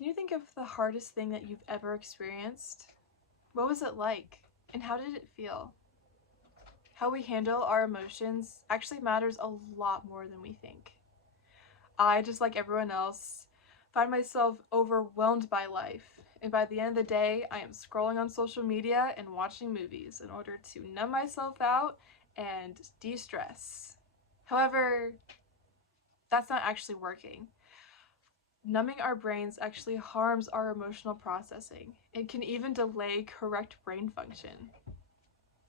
Can you think of the hardest thing that you've ever experienced? What was it like? And how did it feel? How we handle our emotions actually matters a lot more than we think. I, just like everyone else, find myself overwhelmed by life, and by the end of the day, I am scrolling on social media and watching movies in order to numb myself out and de stress. However, that's not actually working. Numbing our brains actually harms our emotional processing. It can even delay correct brain function.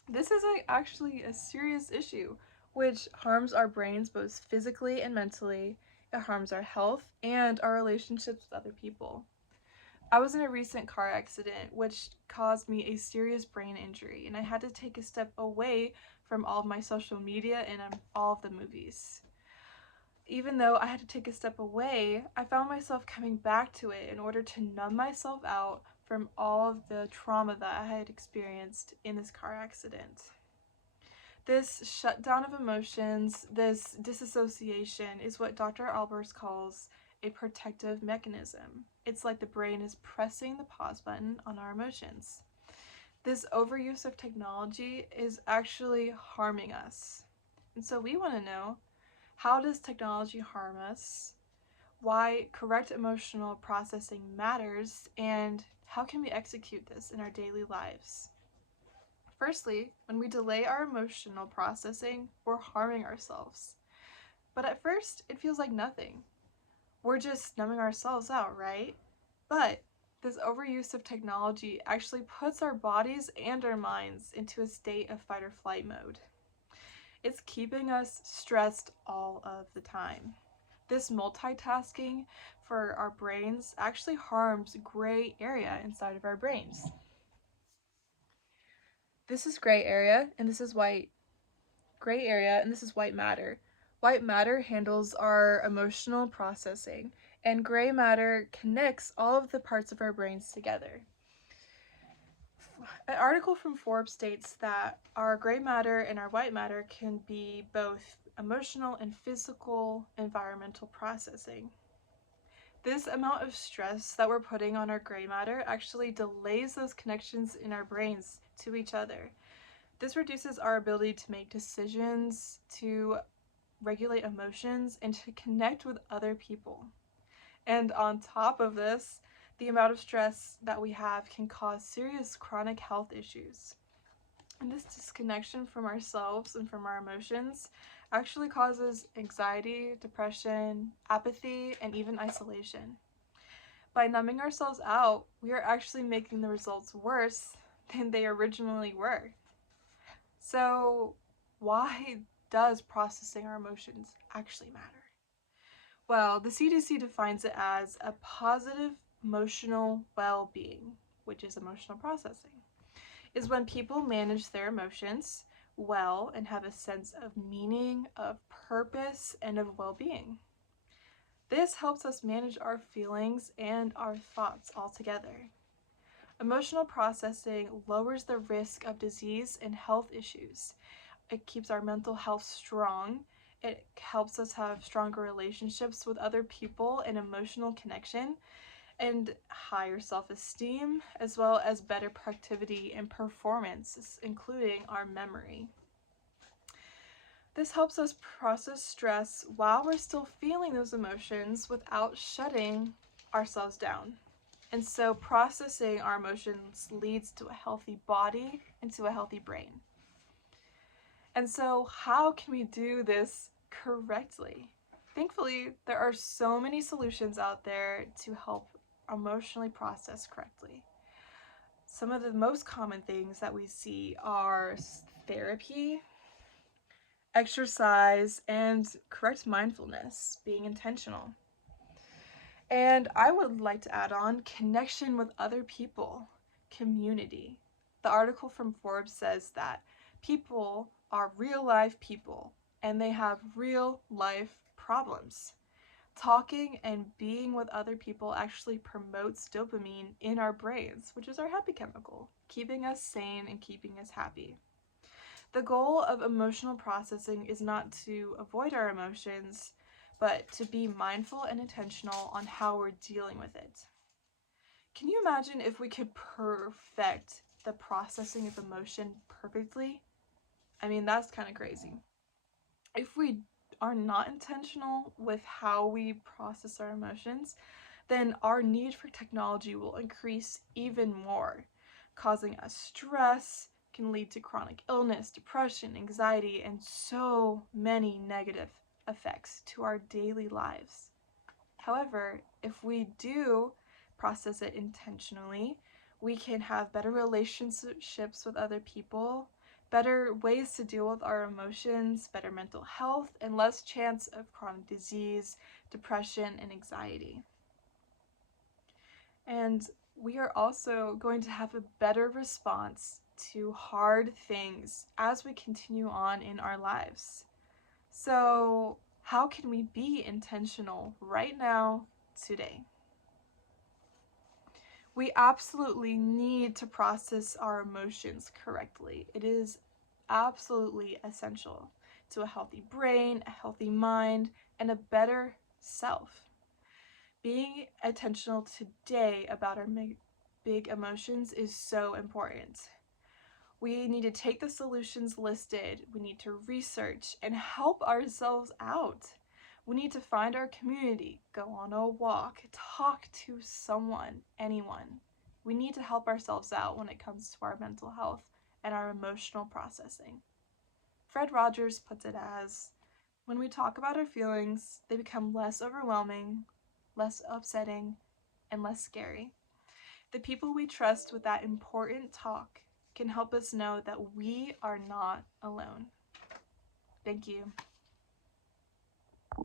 This is actually a serious issue, which harms our brains both physically and mentally. It harms our health and our relationships with other people. I was in a recent car accident, which caused me a serious brain injury, and I had to take a step away from all of my social media and all of the movies. Even though I had to take a step away, I found myself coming back to it in order to numb myself out from all of the trauma that I had experienced in this car accident. This shutdown of emotions, this disassociation, is what Dr. Albers calls a protective mechanism. It's like the brain is pressing the pause button on our emotions. This overuse of technology is actually harming us. And so we want to know, how does technology harm us? Why correct emotional processing matters, and how can we execute this in our daily lives? Firstly, when we delay our emotional processing, we're harming ourselves. But at first, it feels like nothing. We're just numbing ourselves out, right? But this overuse of technology actually puts our bodies and our minds into a state of fight or flight mode. It's keeping us stressed all of the time. This multitasking for our brains actually harms gray area inside of our brains. This is gray area and this is white. Gray area and this is white matter. White matter handles our emotional processing, and gray matter connects all of the parts of our brains together. An article from Forbes states that our gray matter and our white matter can be both emotional and physical environmental processing. This amount of stress that we're putting on our gray matter actually delays those connections in our brains to each other. This reduces our ability to make decisions, to regulate emotions, and to connect with other people. And on top of this, the amount of stress that we have can cause serious chronic health issues. And this disconnection from ourselves and from our emotions actually causes anxiety, depression, apathy, and even isolation. By numbing ourselves out, we are actually making the results worse than they originally were. So, why does processing our emotions actually matter? Well, the CDC defines it as a positive emotional well-being, which is emotional processing, is when people manage their emotions well and have a sense of meaning, of purpose, and of well-being. This helps us manage our feelings and our thoughts altogether. Emotional processing lowers the risk of disease and health issues. It keeps our mental health strong. It helps us have stronger relationships with other people and emotional connection, and higher self-esteem, as well as better productivity and performance, including our memory. This helps us process stress while we're still feeling those emotions without shutting ourselves down. And so processing our emotions leads to a healthy body and to a healthy brain. And so how can we do this correctly? Thankfully, there are so many solutions out there to help emotionally process correctly. Some of the most common things that we see are therapy, exercise, and correct mindfulness, being intentional. And I would like to add on connection with other people, community. The article from Forbes says that people are real life people and they have real life problems. Talking and being with other people actually promotes dopamine in our brains, which is our happy chemical, keeping us sane and keeping us happy. The goal of emotional processing is not to avoid our emotions, but to be mindful and intentional on how we're dealing with it. Can you imagine if we could perfect the processing of emotion perfectly? I mean, that's kind of crazy. If we are not intentional with how we process our emotions, then our need for technology will increase even more, causing us stress, can lead to chronic illness, depression, anxiety, and so many negative effects to our daily lives. However, if we do process it intentionally, we can have better relationships with other people, better ways to deal with our emotions, better mental health, and less chance of chronic disease, depression, and anxiety. And we are also going to have a better response to hard things as we continue on in our lives. So, how can we be intentional right now, today? We absolutely need to process our emotions correctly. It is absolutely essential to a healthy brain, a healthy mind, and a better self. Being intentional today about our big emotions is so important. We need to take the solutions listed, we need to research and help ourselves out. We need to find our community, go on a walk, talk to someone, anyone. We need to help ourselves out when it comes to our mental health and our emotional processing. Fred Rogers puts it as, when we talk about our feelings, they become less overwhelming, less upsetting, and less scary. The people we trust with that important talk can help us know that we are not alone. Thank you.